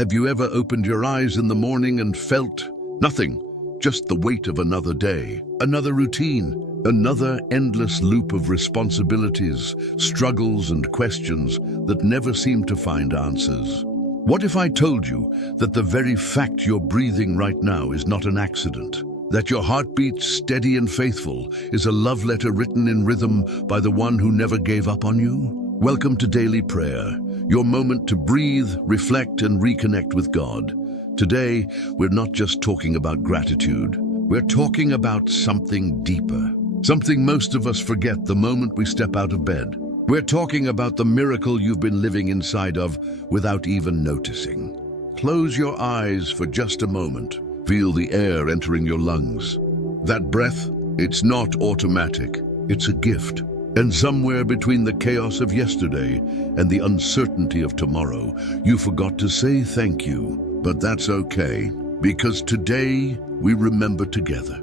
Have you ever opened your eyes in the morning and felt nothing, just the weight of another day, another routine, another endless loop of responsibilities, struggles and questions that never seem to find answers? What if I told you that the very fact you're breathing right now is not an accident? That your heartbeat, steady and faithful, is a love letter written in rhythm by the one who never gave up on you? Welcome to Daily Prayer, your moment to breathe, reflect and reconnect with God. Today, we're not just talking about gratitude. We're talking about something deeper, something most of us forget the moment we step out of bed. We're talking about the miracle you've been living inside of without even noticing. Close your eyes for just a moment. Feel the air entering your lungs. That breath, it's not automatic. It's a gift. And somewhere between the chaos of yesterday and the uncertainty of tomorrow, you forgot to say thank you. But that's okay, because today we remember together.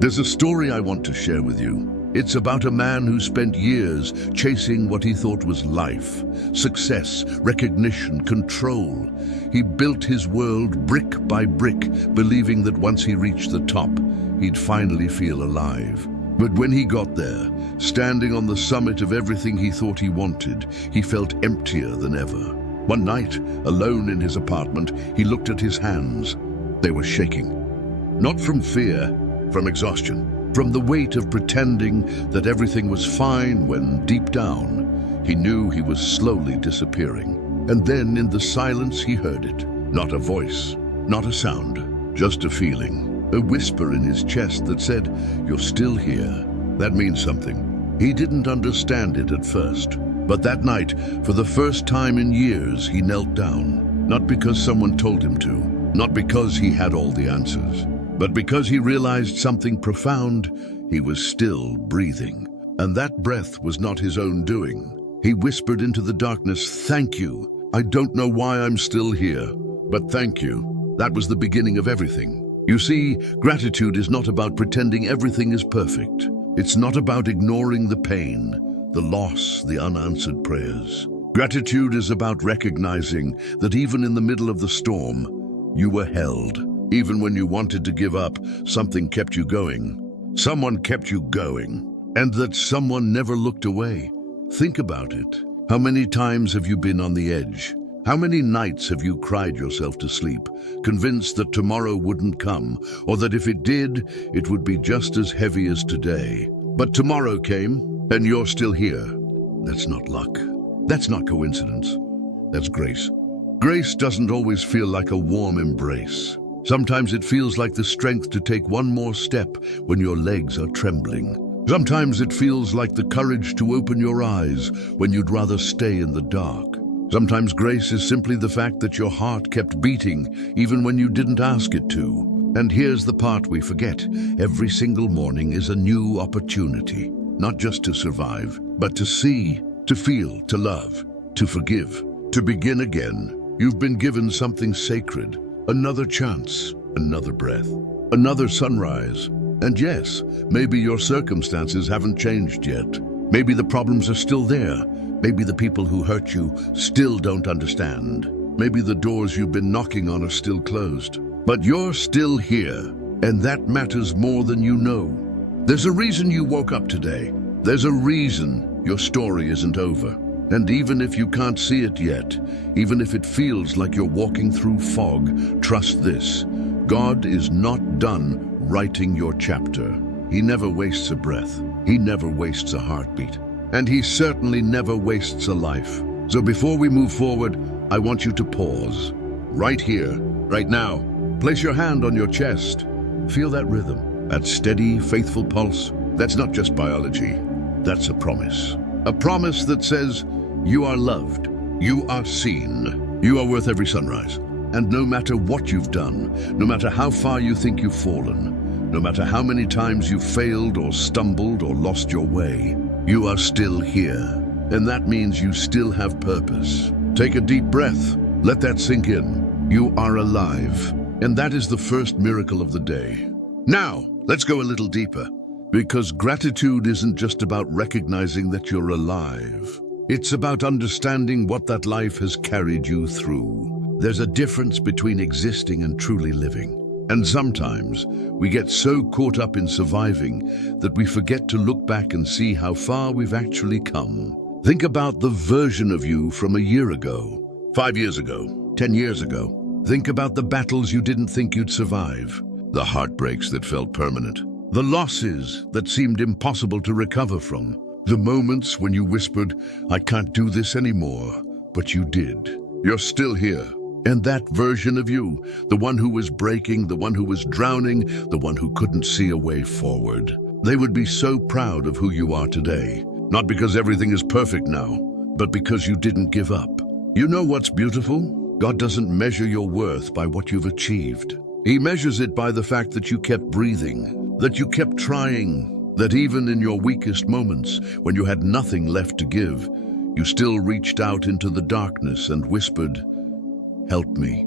There's a story I want to share with you. It's about a man who spent years chasing what he thought was life, success, recognition, control. He built his world brick by brick, believing that once he reached the top, he'd finally feel alive. But when he got there, standing on the summit of everything he thought he wanted, he felt emptier than ever. One night, alone in his apartment, he looked at his hands. They were shaking. Not from fear, from exhaustion. From the weight of pretending that everything was fine when, deep down, he knew he was slowly disappearing. And then, in the silence, he heard it. Not a voice, not a sound, just a feeling. A whisper in his chest that said, "You're still here." That means something. He didn't understand it at first. But that night, for the first time in years, he knelt down. Not because someone told him to, not because he had all the answers, but because he realized something profound. He was still breathing. And that breath was not his own doing. He whispered into the darkness, "Thank you. I don't know why I'm still here, but thank you." That was the beginning of everything. You see, gratitude is not about pretending everything is perfect. It's not about ignoring the pain, the loss, the unanswered prayers. Gratitude is about recognizing that even in the middle of the storm, you were held. Even when you wanted to give up, something kept you going. Someone kept you going. And that someone never looked away. Think about it. How many times have you been on the edge? How many nights have you cried yourself to sleep, convinced that tomorrow wouldn't come, or that if it did, it would be just as heavy as today? But tomorrow came, and you're still here. That's not luck. That's not coincidence. That's grace. Grace doesn't always feel like a warm embrace. Sometimes it feels like the strength to take one more step when your legs are trembling. Sometimes it feels like the courage to open your eyes when you'd rather stay in the dark. Sometimes grace is simply the fact that your heart kept beating even when you didn't ask it to. And here's the part we forget. Every single morning is a new opportunity, not just to survive, but to see, to feel, to love, to forgive, to begin again. You've been given something sacred. Another chance, another breath, another sunrise. And yes, maybe your circumstances haven't changed yet. Maybe the problems are still there. Maybe the people who hurt you still don't understand. Maybe the doors you've been knocking on are still closed. But you're still here, and that matters more than you know. There's a reason you woke up today. There's a reason your story isn't over. And even if you can't see it yet, even if it feels like you're walking through fog, trust this: God is not done writing your chapter. He never wastes a breath. He never wastes a heartbeat. And he certainly never wastes a life. So before we move forward, I want you to pause. Right here, right now. Place your hand on your chest. Feel that rhythm, that steady, faithful pulse. That's not just biology. That's a promise. A promise that says, you are loved, you are seen, you are worth every sunrise. And no matter what you've done, no matter how far you think you've fallen, no matter how many times you've failed or stumbled or lost your way, you are still here. And that means you still have purpose. Take a deep breath. Let that sink in. You are alive. And that is the first miracle of the day. Now, let's go a little deeper. Because gratitude isn't just about recognizing that you're alive. It's about understanding what that life has carried you through. There's a difference between existing and truly living. And sometimes we get so caught up in surviving that we forget to look back and see how far we've actually come. Think about the version of you from a year ago, 5 years ago, 10 years ago. Think about the battles you didn't think you'd survive, the heartbreaks that felt permanent, the losses that seemed impossible to recover from, the moments when you whispered, "I can't do this anymore," but you did. You're still here. And that version of you, the one who was breaking, the one who was drowning, the one who couldn't see a way forward, they would be so proud of who you are today. Not because everything is perfect now, but because you didn't give up. You know what's beautiful? God doesn't measure your worth by what you've achieved. He measures it by the fact that you kept breathing, that you kept trying, that even in your weakest moments, when you had nothing left to give, you still reached out into the darkness and whispered, "Help me."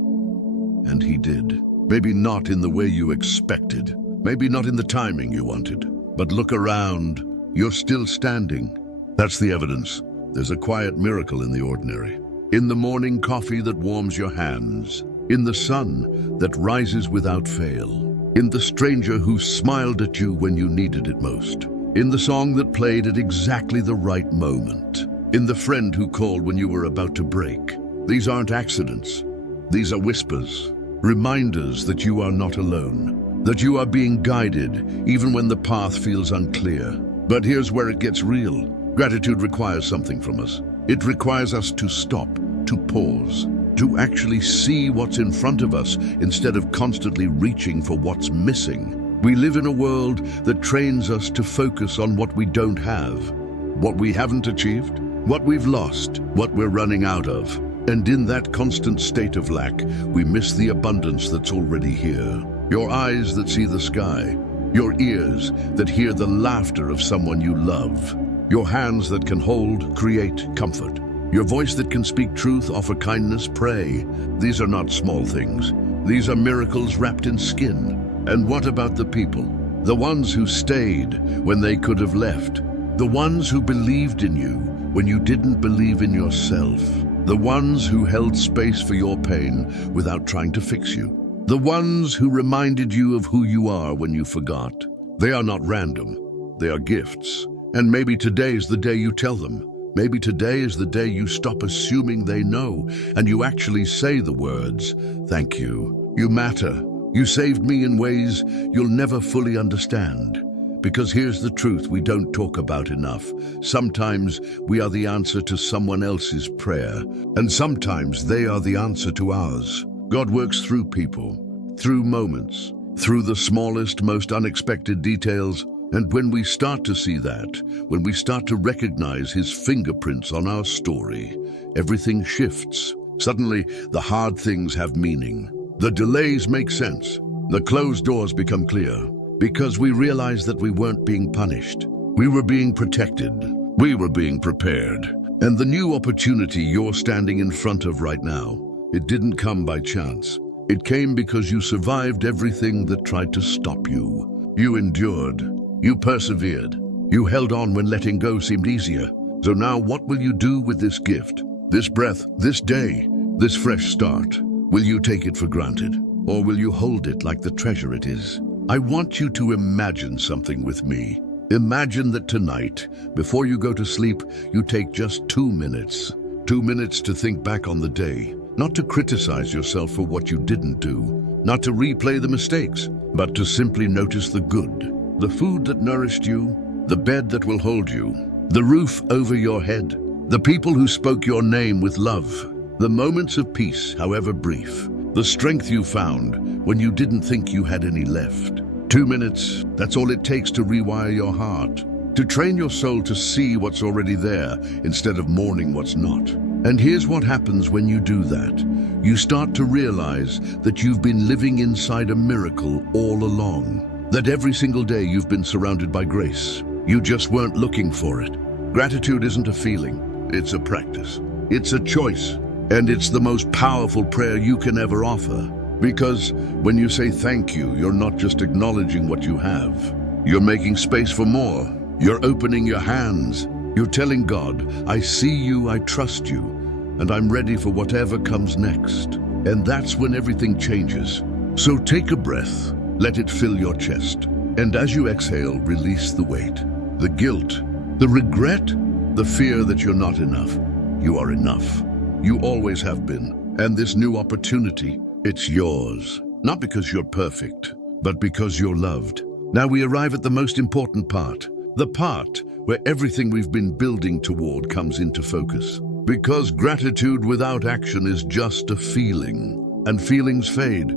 And he did. Maybe not in the way you expected, maybe not in the timing you wanted, but look around, you're still standing. That's the evidence. There's a quiet miracle in the ordinary. In the morning coffee that warms your hands, in the sun that rises without fail, in the stranger who smiled at you when you needed it most, in the song that played at exactly the right moment, in the friend who called when you were about to break. These aren't accidents. These are whispers, reminders that you are not alone, that you are being guided even when the path feels unclear. But here's where it gets real. Gratitude requires something from us. It requires us to stop, to pause, to actually see what's in front of us instead of constantly reaching for what's missing. We live in a world that trains us to focus on what we don't have, what we haven't achieved, what we've lost, what we're running out of. And in that constant state of lack, we miss the abundance that's already here. Your eyes that see the sky, your ears that hear the laughter of someone you love, your hands that can hold, create, comfort, your voice that can speak truth, offer kindness, pray. These are not small things. These are miracles wrapped in skin. And what about the people? The ones who stayed when they could have left. The ones who believed in you when you didn't believe in yourself. The ones who held space for your pain without trying to fix you. The ones who reminded you of who you are when you forgot. They are not random. They are gifts. And maybe today is the day you tell them. Maybe today is the day you stop assuming they know and you actually say the words, "Thank you. You matter. You saved me in ways you'll never fully understand." Because here's the truth we don't talk about enough. Sometimes we are the answer to someone else's prayer, and sometimes they are the answer to ours. God works through people, through moments, through the smallest, most unexpected details. And when we start to see that, when we start to recognize his fingerprints on our story, everything shifts. Suddenly, the hard things have meaning. The delays make sense. The closed doors become clear. Because we realized that we weren't being punished. We were being protected. We were being prepared. And the new opportunity you're standing in front of right now, it didn't come by chance. It came because you survived everything that tried to stop you. You endured. You persevered. You held on when letting go seemed easier. So now what will you do with this gift? This breath, this day, this fresh start? Will you take it for granted? Or will you hold it like the treasure it is? I want you to imagine something with me. Imagine that tonight, before you go to sleep, you take just 2 minutes. 2 minutes to think back on the day, not to criticize yourself for what you didn't do, not to replay the mistakes, but to simply notice the good. The food that nourished you, the bed that will hold you, the roof over your head, the people who spoke your name with love, the moments of peace, however brief, the strength you found when you didn't think you had any left. 2 minutes, that's all it takes to rewire your heart, to train your soul to see what's already there instead of mourning what's not. And here's what happens when you do that. You start to realize that you've been living inside a miracle all along, that every single day you've been surrounded by grace. You just weren't looking for it. Gratitude isn't a feeling, it's a practice. It's a choice. And it's the most powerful prayer you can ever offer. Because when you say thank you, you're not just acknowledging what you have. You're making space for more. You're opening your hands. You're telling God, I see you, I trust you, and I'm ready for whatever comes next. And that's when everything changes. So take a breath, let it fill your chest. And as you exhale, release the weight, the guilt, the regret, the fear that you're not enough. You are enough. You always have been. And this new opportunity, it's yours. Not because you're perfect, but because you're loved. Now we arrive at the most important part. The part where everything we've been building toward comes into focus. Because gratitude without action is just a feeling, and feelings fade.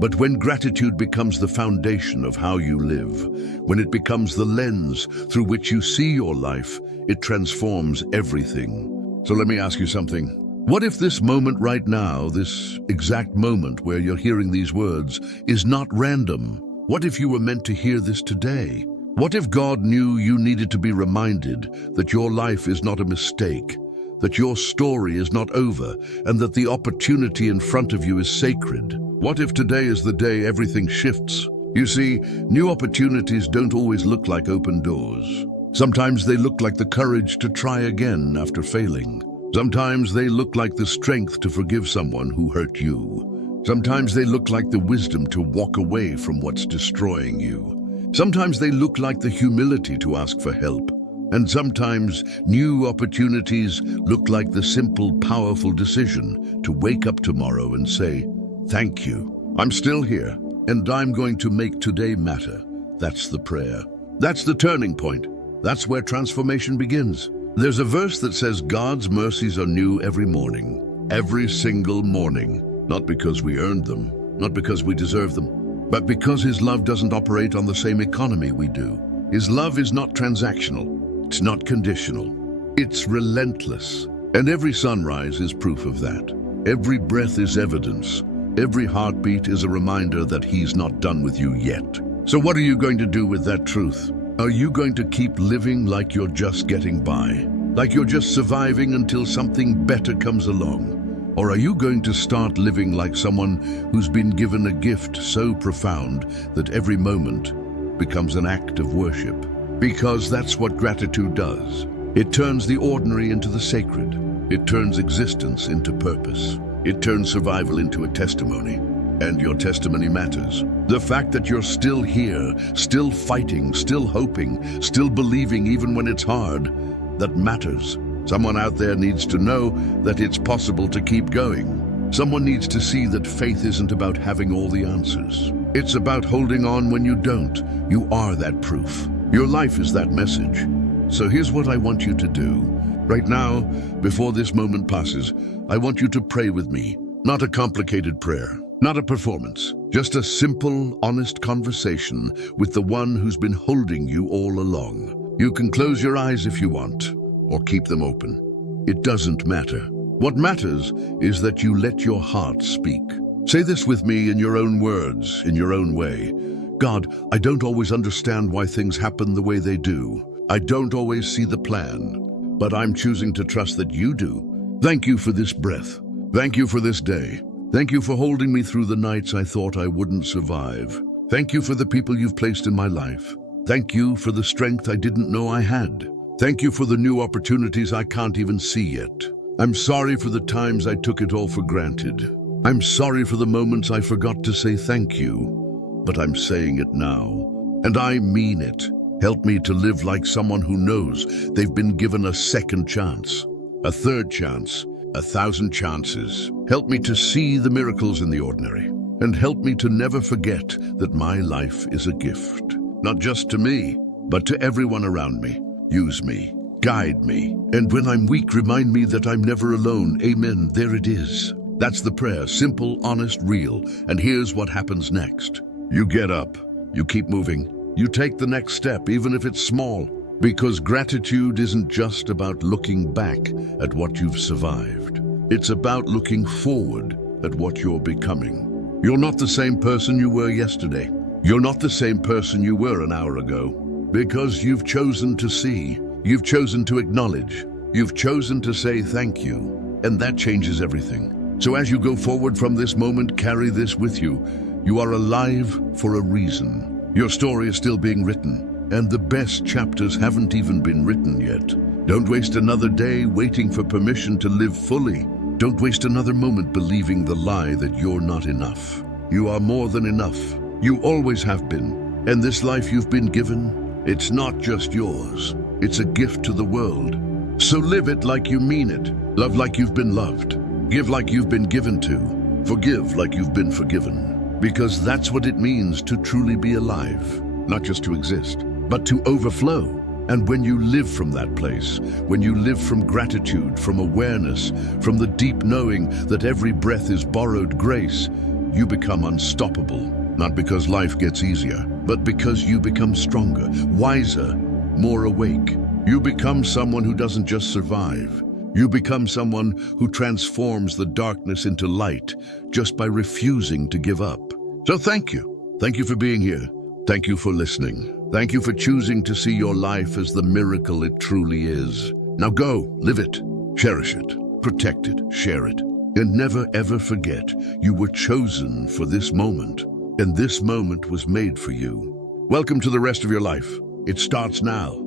But when gratitude becomes the foundation of how you live, when it becomes the lens through which you see your life, it transforms everything. So let me ask you something. What if this moment right now, this exact moment where you're hearing these words, is not random? What if you were meant to hear this today? What if God knew you needed to be reminded that your life is not a mistake, that your story is not over, and that the opportunity in front of you is sacred? What if today is the day everything shifts? You see, new opportunities don't always look like open doors. Sometimes they look like the courage to try again after failing. Sometimes they look like the strength to forgive someone who hurt you. Sometimes they look like the wisdom to walk away from what's destroying you. Sometimes they look like the humility to ask for help. And sometimes new opportunities look like the simple, powerful decision to wake up tomorrow and say, "Thank you. I'm still here, and I'm going to make today matter." That's the prayer. That's the turning point. That's where transformation begins. There's a verse that says God's mercies are new every morning, every single morning, not because we earned them, not because we deserve them, but because His love doesn't operate on the same economy we do. His love is not transactional. It's not conditional. It's relentless. And every sunrise is proof of that. Every breath is evidence. Every heartbeat is a reminder that He's not done with you yet. So what are you going to do with that truth? Are you going to keep living like you're just getting by? Like you're just surviving until something better comes along? Or are you going to start living like someone who's been given a gift so profound that every moment becomes an act of worship? Because that's what gratitude does. It turns the ordinary into the sacred. It turns existence into purpose. It turns survival into a testimony. And your testimony matters. The fact that you're still here, still fighting, still hoping, still believing even when it's hard, that matters. Someone out there needs to know that it's possible to keep going. Someone needs to see that faith isn't about having all the answers. It's about holding on when you don't. You are that proof. Your life is that message. So here's what I want you to do. Right now, before this moment passes, I want you to pray with me. Not a complicated prayer, not a performance, just a simple, honest conversation with the one who's been holding you all along. You can close your eyes if you want, or keep them open. It doesn't matter. What matters is that you let your heart speak. Say this with me in your own words, in your own way. God, I don't always understand why things happen the way they do. I don't always see the plan, but I'm choosing to trust that you do. Thank you for this breath. Thank you for this day. Thank you for holding me through the nights I thought I wouldn't survive. Thank you for the people you've placed in my life. Thank you for the strength I didn't know I had. Thank you for the new opportunities I can't even see yet. I'm sorry for the times I took it all for granted. I'm sorry for the moments I forgot to say thank you. But I'm saying it now, and I mean it. Help me to live like someone who knows they've been given a second chance, a third chance, 1,000 chances. Help me to see the miracles in the ordinary, and help me to never forget that my life is a gift, not just to me, but to everyone around me. Use me, guide me, and when I'm weak, remind me that I'm never alone. Amen. There it is. That's the prayer, simple, honest, real. And here's what happens next. You get up, you keep moving, you take the next step, even if it's small, because gratitude isn't just about looking back at what you've survived. It's about looking forward at what you're becoming. You're not the same person you were yesterday. You're not the same person you were an hour ago, because you've chosen to see, you've chosen to acknowledge, you've chosen to say thank you, and that changes everything. So as you go forward from this moment, carry this with you. You are alive for a reason. Your story is still being written, and the best chapters haven't even been written yet. Don't waste another day waiting for permission to live fully. Don't waste another moment believing the lie that you're not enough. You are more than enough. You always have been. And this life you've been given, it's not just yours. It's a gift to the world. So live it like you mean it. Love like you've been loved. Give like you've been given to. Forgive like you've been forgiven. Because that's what it means to truly be alive. Not just to exist, but to overflow. And when you live from that place, when you live from gratitude, from awareness, from the deep knowing that every breath is borrowed grace, you become unstoppable. Not because life gets easier, but because you become stronger, wiser, more awake. You become someone who doesn't just survive. You become someone who transforms the darkness into light just by refusing to give up. So thank you. Thank you for being here. Thank you for listening. Thank you for choosing to see your life as the miracle it truly is. Now go, live it, cherish it, protect it, share it, and never ever forget you were chosen for this moment, and this moment was made for you. Welcome to the rest of your life. It starts now.